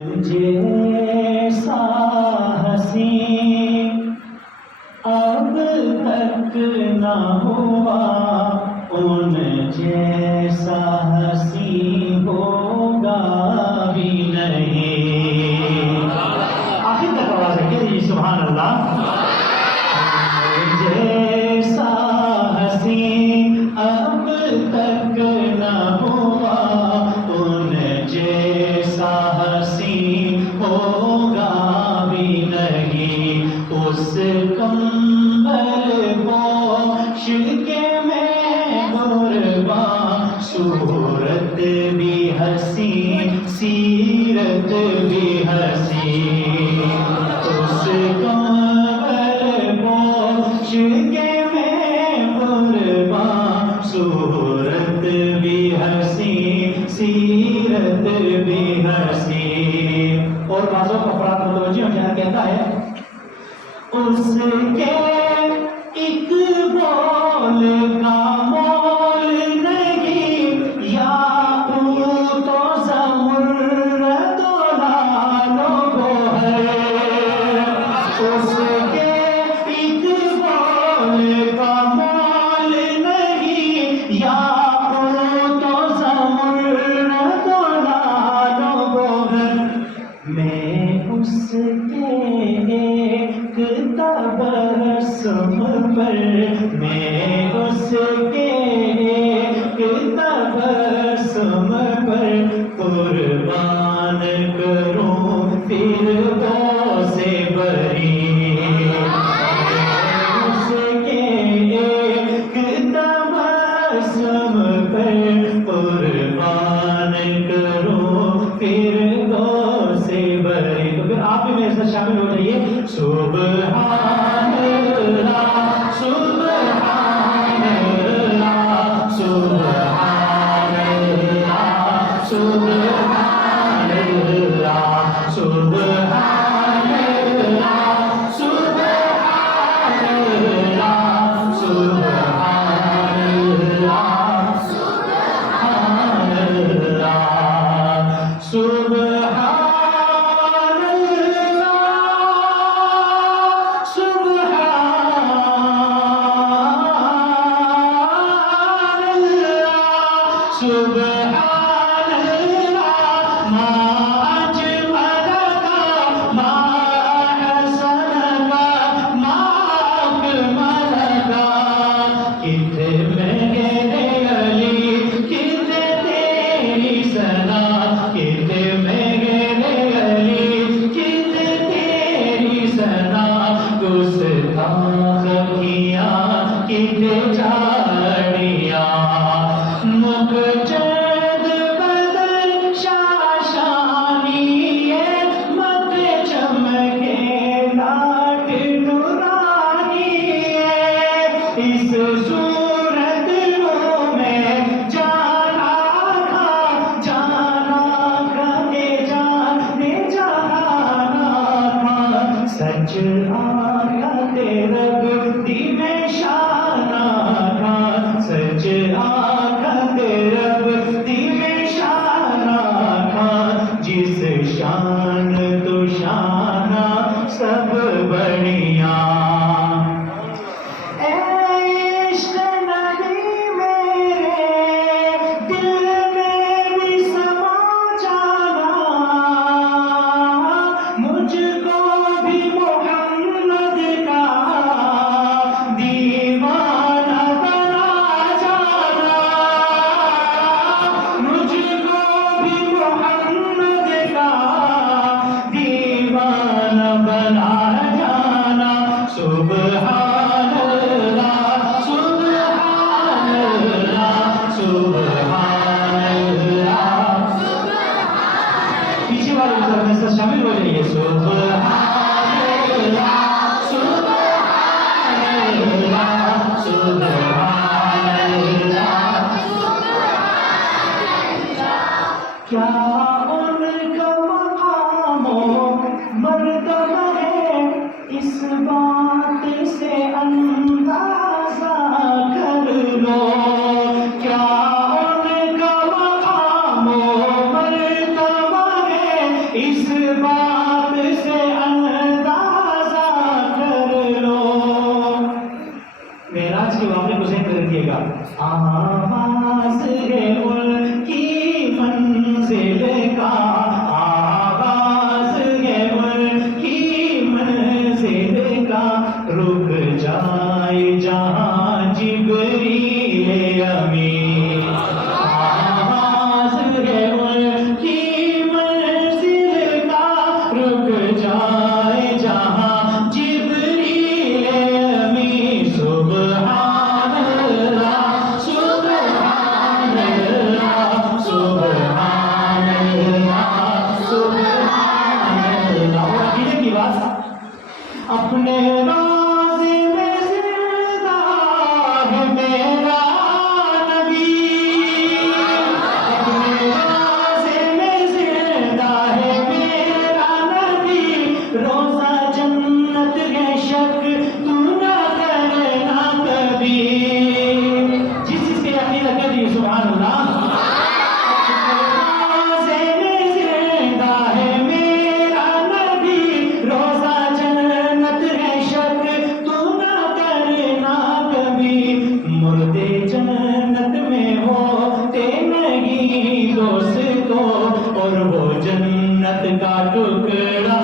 جیسا حسین اب تک نہ ہوا، ان جیسا حسین ہوگا بھی نہیں۔ آخر تک آواز ہے سبحان اللہ۔ جیسا حسین اب تک نہ ہوا، ان جیسا حسین ہوگا بھی نہیں۔ اس کمبل پوش کے میں قربان، صورت بھی حسین سیرت بھی حسین۔ اس کمبل پوش کے میں قربان، صورت بھی حسین سیرت بھی حسین۔ اور بعضوں کا فرات متوجہ ہو جانا کہتا ہے اس کے ایک بول کا مول نہیں، یا تو زمرد و لال و گوہر۔ اس کے ایک بول کا مول نہیں، یا تو زمرد و لال و گوہر۔ میں اس کے تبسم پر، میں اس کے تبسم پر قربان کروں فردوس بری۔ اس کے تبسم پر قربان کروں فردوس بری۔ تو پھر آپ بھی میرے ساتھ شامل ہو جائیے۔ سبحان اللہ سبحان اللہ سبحان اللہ سبحان اللہ سبحان اللہ سبحان اللہ سبحان اللہ سبحان اللہ سبحان سبحان اللہ ما اجملک ما احسنک ما اکملک۔ کتنے میرے علی کتنے تیری ثنا، کتنے میرے علی کتنے تیری ثنا۔ گستاخ کیا کتنے جھاڑیاں، مقصد بدل شاشانی ہے، مت چمکے لاٹ نورانی ہے۔ اس صورت میں جانا تھا دے جانے جانا تھا، سچ آیا تیرا گفتی میں شانہ تھا، سچ آیا تیرا گفتی میں شانہ تھا۔ جس شان تو شانہ سب بڑیاں، اے عشق نبی میرے دل میں بھی سما جانا، مجھ کو بھی محمد کا دیوانہ بنا جانا، مجھ کو بھی محمد کا دیوانہ بنا جانا۔ سبحان اللہ سبحان اللہ سبحان اللہ۔ پیچھے والے طرف میں سب شامل ہو جائیے۔ سبحان اللہ سبحان اللہ سبحان اللہ۔ کیا ان کا مقام و مرتبہ ہے، اس بات سے اندازہ کر لو۔ کیا ان کا مقام و مرتبہ ہے، اس بات سے اندازہ کر لو. معراج کے واقعے کو ذہن میں رکھیے گا. آغاز ہے ان کی منزل کا, آغاز ہے ان کی منزل کا, رک جائے جہاں جبریل امین. آغاز ہے ان کی منزل کا, رک جائے جہاں جبریل امین. سبحان اللہ سبحان اللہ سبحان اللہ سبحان اللہ. اور عقیدے کی بات, اپنے روضے میں زندہ ہے میرا نبی, اپنے روضے میں زندہ ہے میرا نبی. روزہ جنت ہے شک تو نہ کرنا کبھی. جس چیز کے عقیدہ کر دی سبحان اللہ. روزے میں زندہ ہے میرا نبی, روزہ جنت ہے شک تو نہ کرنا کبھی. مردے جنت میں ہوتے نہیں دوستو, اور وہ جنت کا ٹکڑا